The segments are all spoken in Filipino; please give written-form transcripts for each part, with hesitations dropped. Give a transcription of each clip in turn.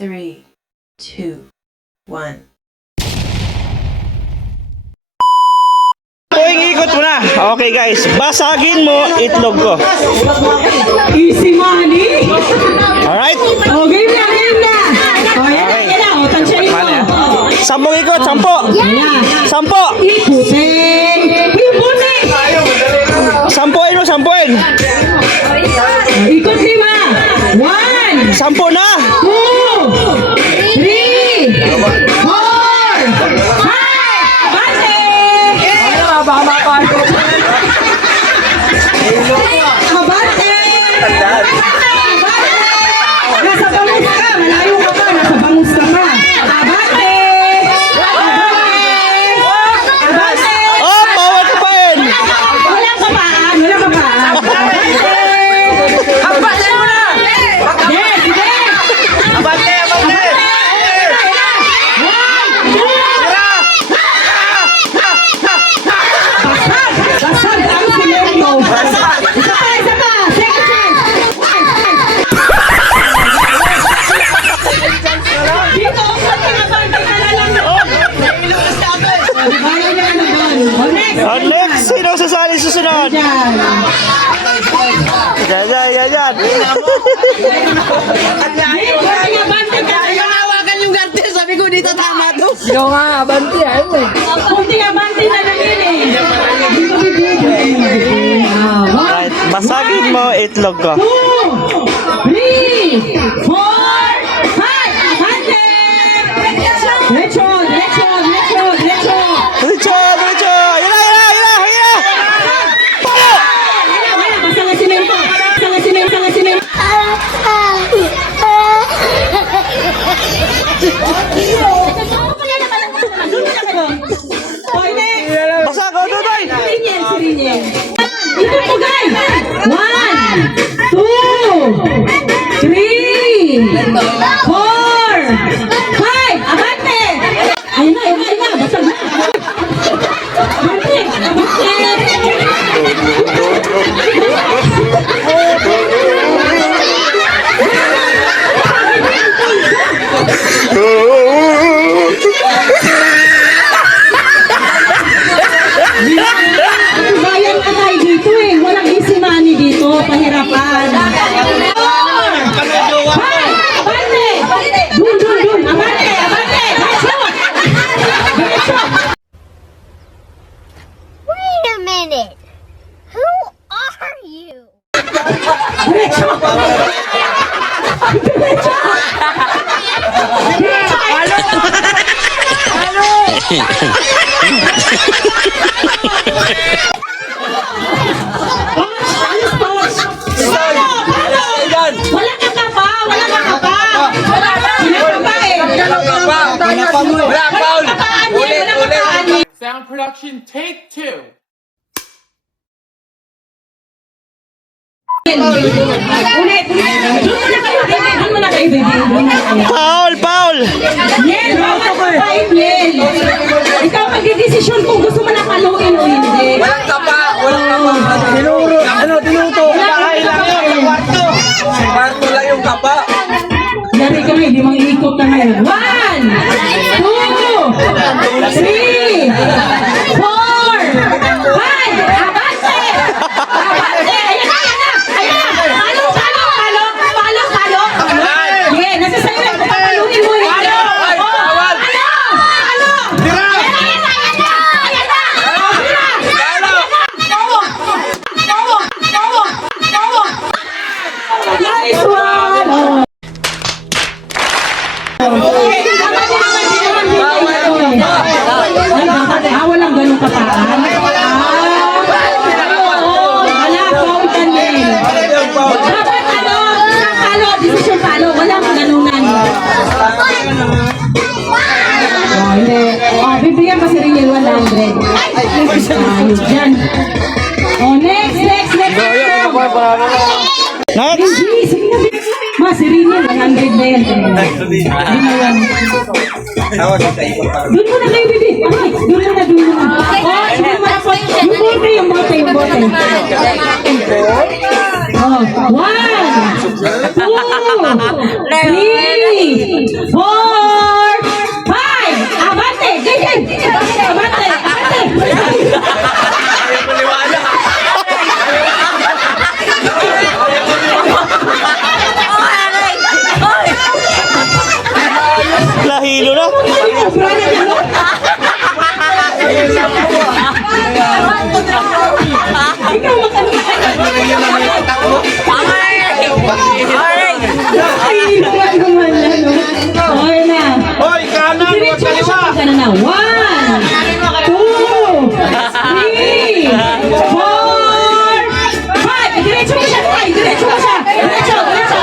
3, 2, 1. Tuwing ikot mo na. Okay guys, basagin mo itlog ko. Easy money. Alright? O, game na, game na. O, yan na, yan na. O, tansyahin mo. 10 ikot, 10. Ayan. 10. Iputin. Iputin. Sampuin mo, sampuin. Ikot 5. 1, 10 na. 2, 3, 4, 5. Bate! Abante! Nasa bangus ka! Malayo ka pa! Nasa bangus ka pa! Abante! Abante! Oh, bawat pain. Wala ka pa! Wala ka pa! Abante! Abante mo na! Sige! Sige! Abante! Abante! Basag ang simento! Isa pa! Isa pa! Second chance! Dito! Abante ka na lang! Bayan na lang doon! O, next! Next, sino sasali susunod? Diyan! Yan. Abante ka! Hawakan yung garte, sabi ko dito tama to. Kunting abante na lang yun eh! Dito bibigyan! Alright, basagin mo itlog ko. 2, 3, 4, 5! Abante! Diretso! Diretso! Diretso! Diretso! Diretso, diretso. Yan. Palo! Wala! Basta nga simento! Basta nga simento! Basta nga simento! Hoy, next! Basag, oh, Dudoy. Sirinyen, sirinyen. Ito po, guys! 1, 2, 3, 4, 5! Abante! Ayun na! Basag na! Abante! Bayan ka tayo dito eh. Walang easy money dito. Pahirapan. Abante! Dun! Abante! Diretso! Wait a minute. Who are you? Diretso! Wala ka pa! Wala, Paul! Ulit! Sound production, take 2. Ulit! Doon mo na kayo, baby. Paul! Yel, bawat kapain, Yel. Ikaw magdidesisyon kung gusto mo na paluin o hindi. Walang tapa! Tinuto! Bahay lang yun! Kwarto lang yung tapa! Yari ka na, hindi mang-iikot na ngayon. 1, 2, 3, 4, 5! Abante! Ayan na! Palo! Yeah, nasa sa'yo yan. Kung papaluin mo yun. Bawal! Nice one! Walang ganun kataan. Wala, foul ka din. Dapat palo, decision palo. Walang ganunan. Hindi. Bibigyan pa si Ringel 100. Ayos dyan. Next. Next. Sige na, Ma, si Ringel 100 na yan. Doon mo na kayo, bibi. Doon mo na. Sige mo na po. Yung bote. Oh, 1, 2, 3, Ikaw okay na. Hoy, kanan, huwag kaliwa. Ka na na. 1, 2, 3, 4, 5. Diretso mo siya. Ay, diretso mo siya. Diretso, diretso.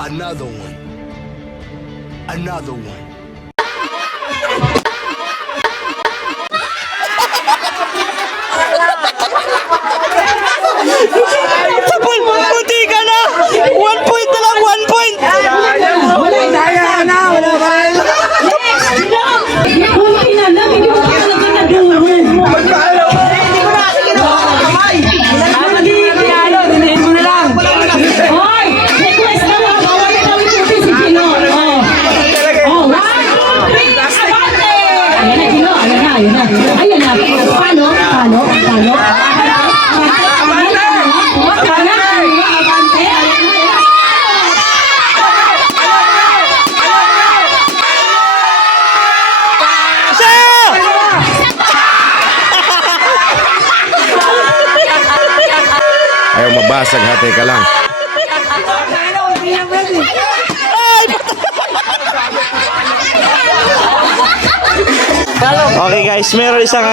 Another one. Another one. Puti ka na! 1 point na lang, 1 point! Kunti na lang, hindi mo talaga naduwan. Hoy! Request na lang, bawal na kami puti si Gino. Oh, 1, 2, 3, abante! Ayan na, Gino, ayan na, ayan na. Ayan na, paano? Paano? Paano? Abante, ayan na, ayan. Ayaw mabasag, hati ka lang. Okay guys, meron isang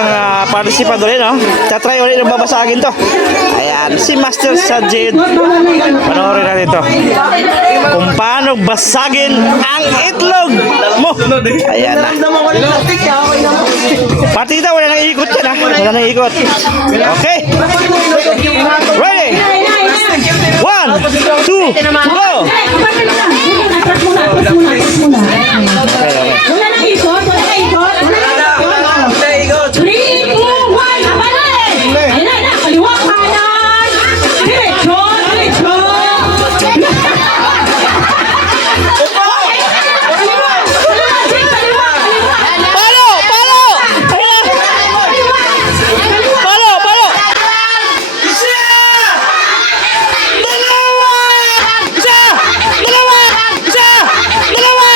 participant ulit, no? Tatry ulit ng babasagin to. Ayan, si Master Sajid. Panoorin natin to. Kung paano basagin ang itlog mo. Ayan na. Partida, wala nang ikot yan, ha? Wala nang ikot. Okay. Ready? 1, 2, go! Atras muna. Okay, okay. Wala na ikot, wala na ikot. 3, 2, 1, abante! Ayan na, kaliwa, kanan! Diretso, diretso! Kaliwa, kaliwa! Palo! Palo! Palo! Palo! Isa! Dalawa! Isa! Dalawa! Isa! Dalawa!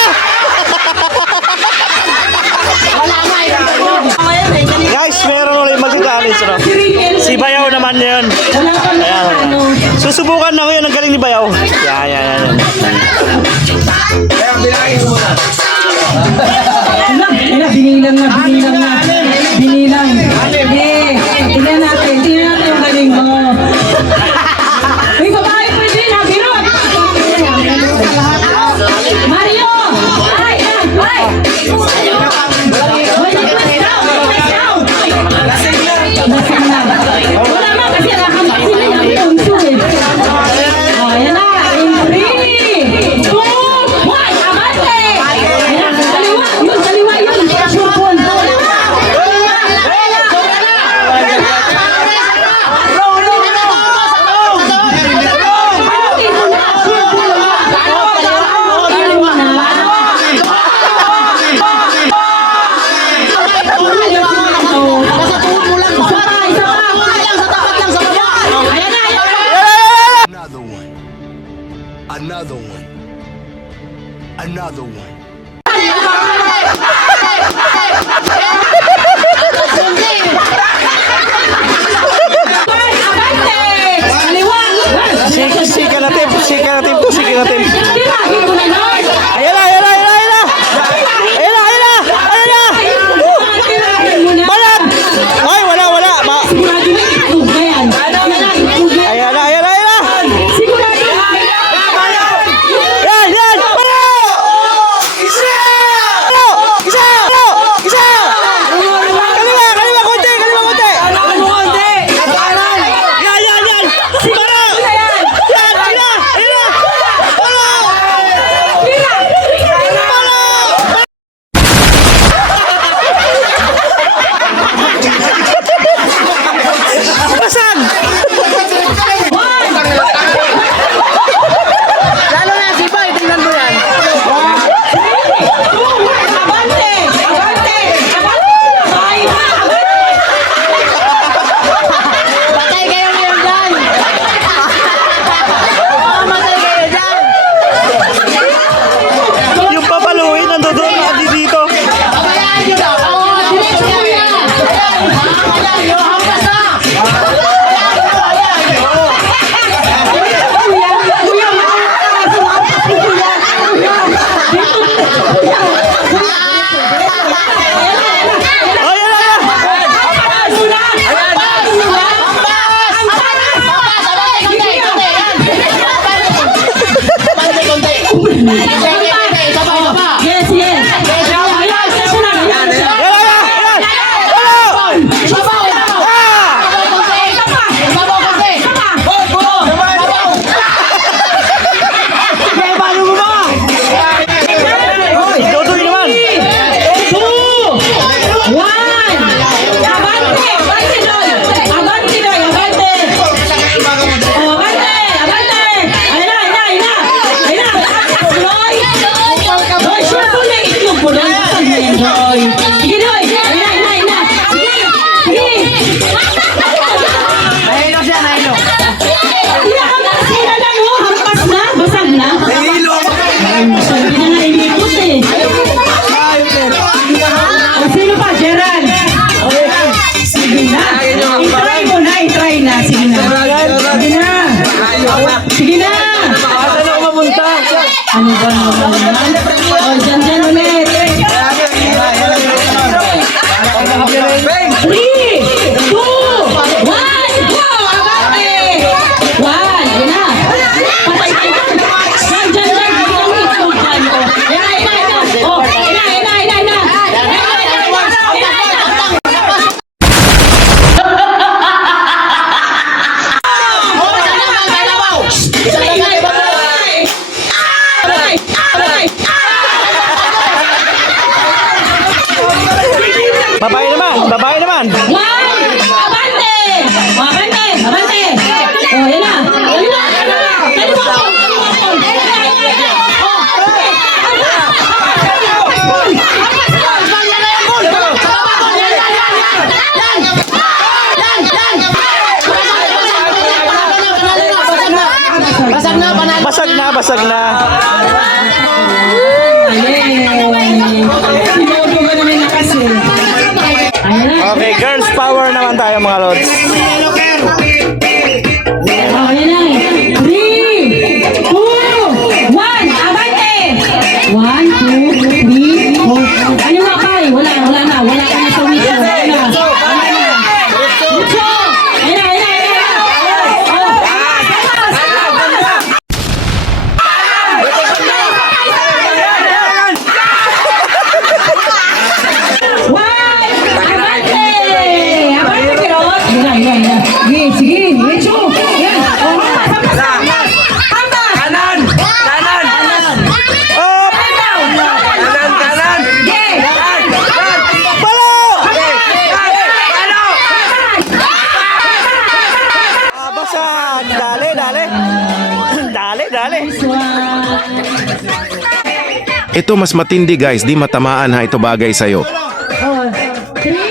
Guys, meron ulit magka-challenge, no? Si Bayaw naman yun. Wala pa na ano. Susubukan na ngayon ang galing ni Bayaw. Yan. Wala, binilang na. Binilang. Tingnan natin yung galing mo. Uy, babae po din, ha? Birot! Mario! Ay! Lasing na. Wala man kasi nakamak sila ng punso eh. Oh, ayan na. In 3, 2, 1, abante! Ayan, kaliwa yun. Supon. Another one. Another one. Another one. Sika natin. Ayan na. Balat! Ay, wala. Sigurado na itlog na yan. Ayan na. Sigurado na. Yes, yes. Ayan, sunod. Ayan, Dodoy naman. 2, 1. Abante! Abante, Doy! Abante, Doy! Abante! Oh, abante! Abante! Ayun na, ayun na, ayun na! Ayun na! Doy! Doy, siya po na itlog mo, Doy. Saan mo yan, Doy? Sige, Doy! Ayun na, ayun na, ayun na! Sige! Sige! Sila lang, oh! Hampas na! Basag na! Ay, masabi na naimikot eh! O, sino pa? Gerald. Sige na. I-try mo na. I-try na. Sige na. Sige na. Sige na. Ano ba naman? O, dyan ulit. 3, 2, 1, go! Abante! 1, yun na. Patay ka. Dyan. Oh, ina. Babae naman. Abante! Oh, yan na. Basag na. Okay, girls power naman tayo mga lods. Ayan na. 3, 2, 1. Abante! 1, 2, 3, 4. Ano nga kay? Wala na. Wala ka na sa wito. Wala na. Wito! Ayan na. Abante, Kirot! Yan. Sige. Wito! Yan. Kanan! Up! Kanan! Basag. Dali. Ito mas matindi guys, di matamaan ha ito bagay sa'yo. 3,